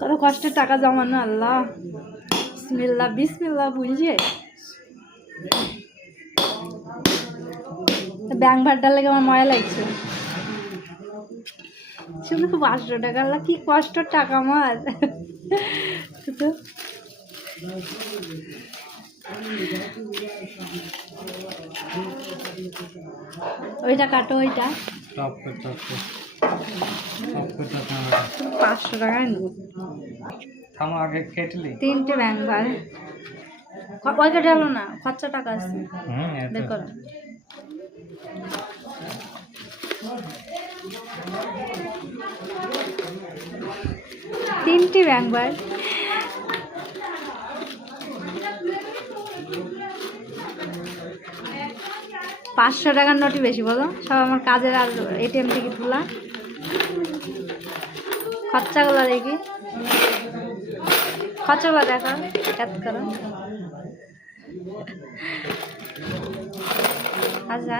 কত কষ্টের টাকা জমানো আল্লাহ। বিসমিল্লাহ বিসমিল্লাহ বুঝিয়ে ব্যাংক ভাড়ার লাগে আমার মজা লাগছে। শুধু 500 টাকা, আল্লাহ কি কষ্টের টাকা আমার। ওইটা কাটো, ওইটা 500 টাকায় নেব। তিনটে ব্যাংক ভাড় ওই কেটে হলো না, খরচা টাকা আছে বের করো। তিনটি ব্যাংক ভাড় 500 টাকার নোটই বেশি বলো। সব আমার কাজের আর এটিএম থেকে তোলা খরচাগুলো দেখি, খরচাগুলো দেখো কাজ করো। আচ্ছা